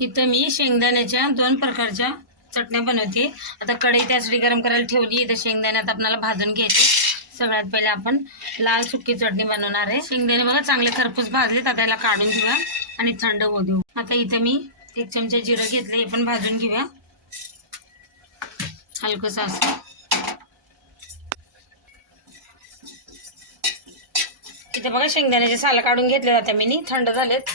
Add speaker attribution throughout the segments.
Speaker 1: इथं मी शेंगदाण्याच्या दोन प्रकारच्या चटण्या बनवते. आता कढई त्यासाठी गरम करायला ठेवली इथं शेंगदाण्यात आपल्याला भाजून घ्यायचे. सगळ्यात पहिले आपण लाल सुकी चटणी बनवणार आहे. शेंगदाणे बघा चांगले खरपूस भाजले तर त्याला काढून घेऊया आणि थंड होऊ देऊ. आता इथं मी एक चमचा जिरं घेतलं हे पण भाजून घेऊया. हलकंसं असं इथे बघा शेंगदाण्याचे साल काढून घेतले जाते मी थंड झालेत.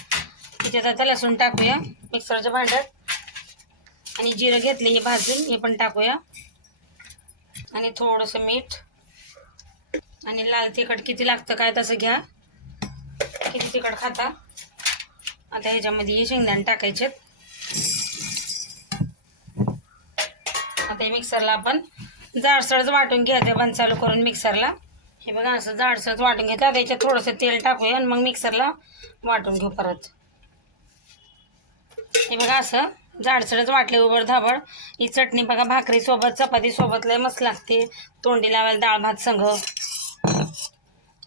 Speaker 1: त्याच्यात आता लसूण टाकूया मिक्सरच्या भांड्यात आणि जिरं घेतले हे भाजून हे पण टाकूया. आणि थोडंसं मीठ. आणि लाल तिखट किती लागतं काय तसं घ्या. किती तिखट खाता. आता ह्याच्यामध्ये हे शेंगदाणे टाकायचे. आता हे मिक्सरला आपण जाडसळच वाटून घ्यायचं बंद चालू करून मिक्सरला. हे बघा असं जाडसरच वाटून घेतात आता याच्यात थोडंसं तेल टाकूया आणि मग मिक्सरला वाटून घेऊ परत. हे बघा असं जाडसडच वाटले उबर धाबड. ही चटणी बघा भाकरीसोबत चपातीसोबत लय मस्त लागते. तोंडी लावायला डाळ भात संघ.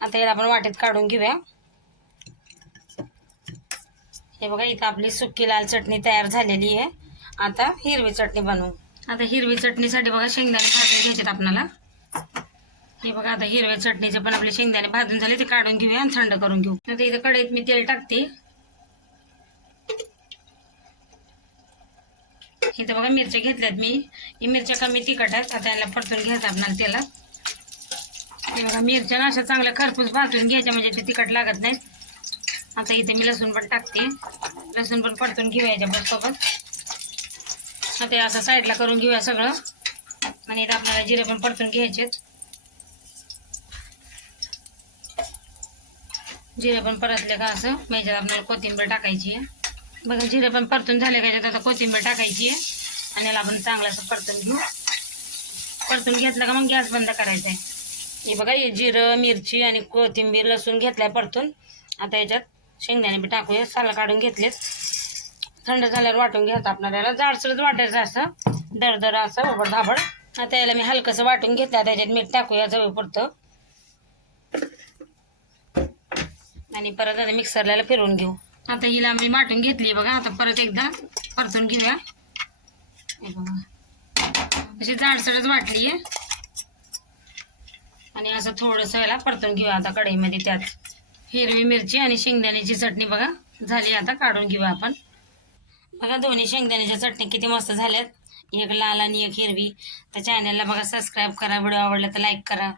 Speaker 1: आता याला आपण वाटेत काढून घेऊया. हे बघा इथं आपली सुकी लाल चटणी तयार झालेली आहे. आता हिरवी चटणी बनवू. आता हिरवी चटणीसाठी बघा शेंगदाणे भाजून घ्यायचे आपणाला. हे बघा आता हिरव्या चटणीचे पण आपले शेंगदाणे भाजून झाले ते काढून घेऊया आणि थंड करून घेऊ. आता इथं कढईत मी तेल टाकते. इथं बघा मिरच्या घेतल्यात मी. ही मिरच्या कमी तिखट आहेत. आता याला परतून घ्यायचं आपल्याला तेलात. हे बघा मिरच्या ना अशा चांगल्या खरपूस भाजून घ्यायच्या म्हणजे ते तिखट लागत नाही. आता इथे मी लसूण पण टाकते. लसूण पण परतून घेऊयाच्या याच्या सोबत आता असं साईडला करून घेऊया सगळं. आणि इथं आपल्याला जिरे पण परतून घ्यायचे जिरे पण परतले का असं? म्हणजे आपल्याला कोथिंबीर टाकायची आहे. बघा जिरे पण परतून झाले का आता कोथिंबीर टाकायची आहे आणि याला आपण चांगलं असं परतून घेऊ. परतून घेतलं का मग गॅस बंद करायचा आहे. हे बघा हे जिरं मिरची आणि कोथिंबीर लसूण घेतलाय परतून. आता याच्यात शेंगदाणे बी टाकूया. साला काढून घेतलेत. थंड झाल्यावर वाटून घ्यायचं आपल्याला. याला जाडसरच वाटायचं असं. दरदर असं उबड धाबड. आता याला मी हलकंसं वाटून घेतलं त्याच्यात मीठ टाकूया जवळपुरतं आणि परत आता मिक्सरला फिरवून घेऊ. आता हिला मी वाटून घेतली बघा आता परत एकदा परतून घेऊया. हे बघा. अशी जाडसडच वाटली आहे. आणि असं थोडंसं याला परतून घेऊया आता कढईमध्ये त्यात. हिरवी मिरची आणि शेंगदाण्याची चटणी बघा झाली आता काढून घेऊया आपण. बघा दोन्ही शेंगदाण्याच्या चटणी किती मस्त झाल्यात. एक लाल आणि एक हिरवी. तर चॅनलला बघा सबस्क्राईब करा. व्हिडिओ आवडला तर लाईक करा.